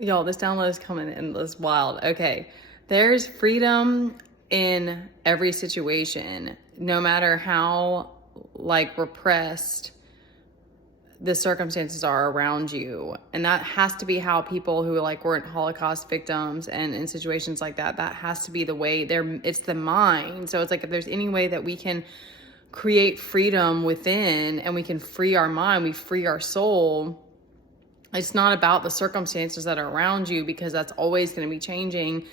Y'all, this download is coming in. This wild. Okay. There's freedom in every situation, no matter how like repressed the circumstances are around you. And that has to be how people who like weren't Holocaust victims and in situations like that, that has to be the way it's the mind. So it's like, if there's any way that we can create freedom within and we can free our mind, we free our soul. It's not about the circumstances that are around you, because that's always going to be changing.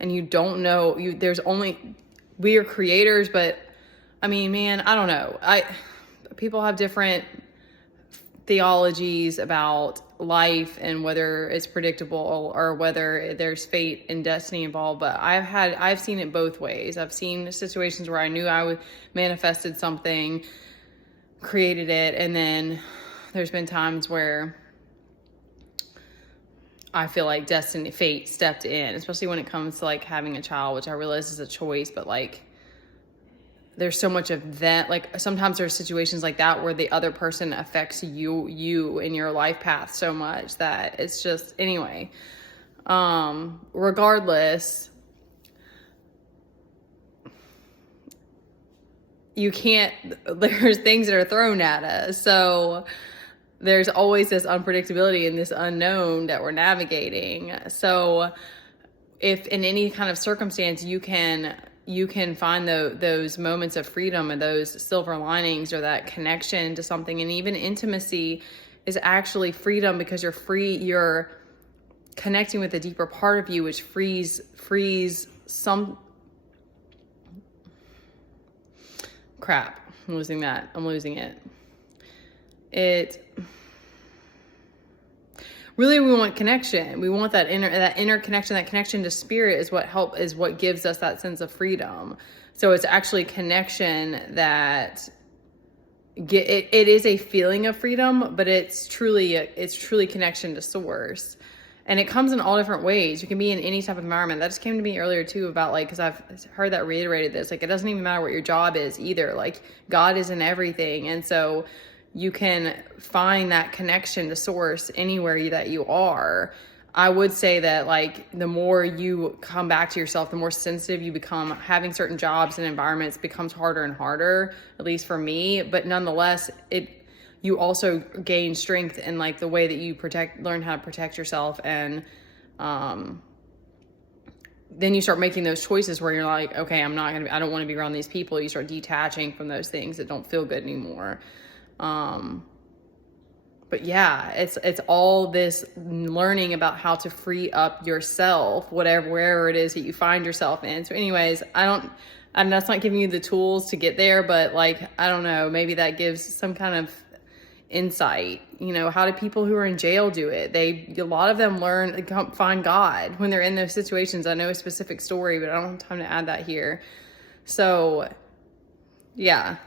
And you don't know, we are creators, but I mean, man, I don't know. People have different theologies about life and whether it's predictable or whether there's fate and destiny involved. But I've seen it both ways. I've seen situations where I knew I manifested something, created it, and then there's been times where I feel like fate stepped in, especially when it comes to like having a child, which I realize is a choice, but like there's so much of that. Like sometimes there's situations like that where the other person affects you in your life path so much that it's just, anyway, regardless, there's things that are thrown at us. So there's always this unpredictability and this unknown that we're navigating. So if in any kind of circumstance you can find those moments of freedom and those silver linings or that connection to something, and even intimacy is actually freedom, because you're connecting with a deeper part of you, which frees some crap. I'm losing it. Really, we want connection. We want that inner connection. That connection to spirit is what gives us that sense of freedom. So it's actually connection that it is a feeling of freedom, but it's truly connection to source. And it comes in all different ways. You can be in any type of environment. That just came to me earlier too about like, because I've heard that reiterated this, like it doesn't even matter what your job is either. Like God is in everything. And so you can find that connection to source anywhere that you are. I would say that like the more you come back to yourself, the more sensitive you become. Having certain jobs and environments becomes harder and harder, at least for me. But nonetheless, you also gain strength in like the way that you learn how to protect yourself. And then you start making those choices where you're like, okay, I don't want to be around these people. You start detaching from those things that don't feel good anymore. But yeah, it's all this learning about how to free up yourself, wherever it is that you find yourself in. So anyways, that's not giving you the tools to get there, but like, I don't know, maybe that gives some kind of insight. How do people who are in jail do it? A lot of them find God when they're in those situations. I know a specific story, but I don't have time to add that here. So yeah.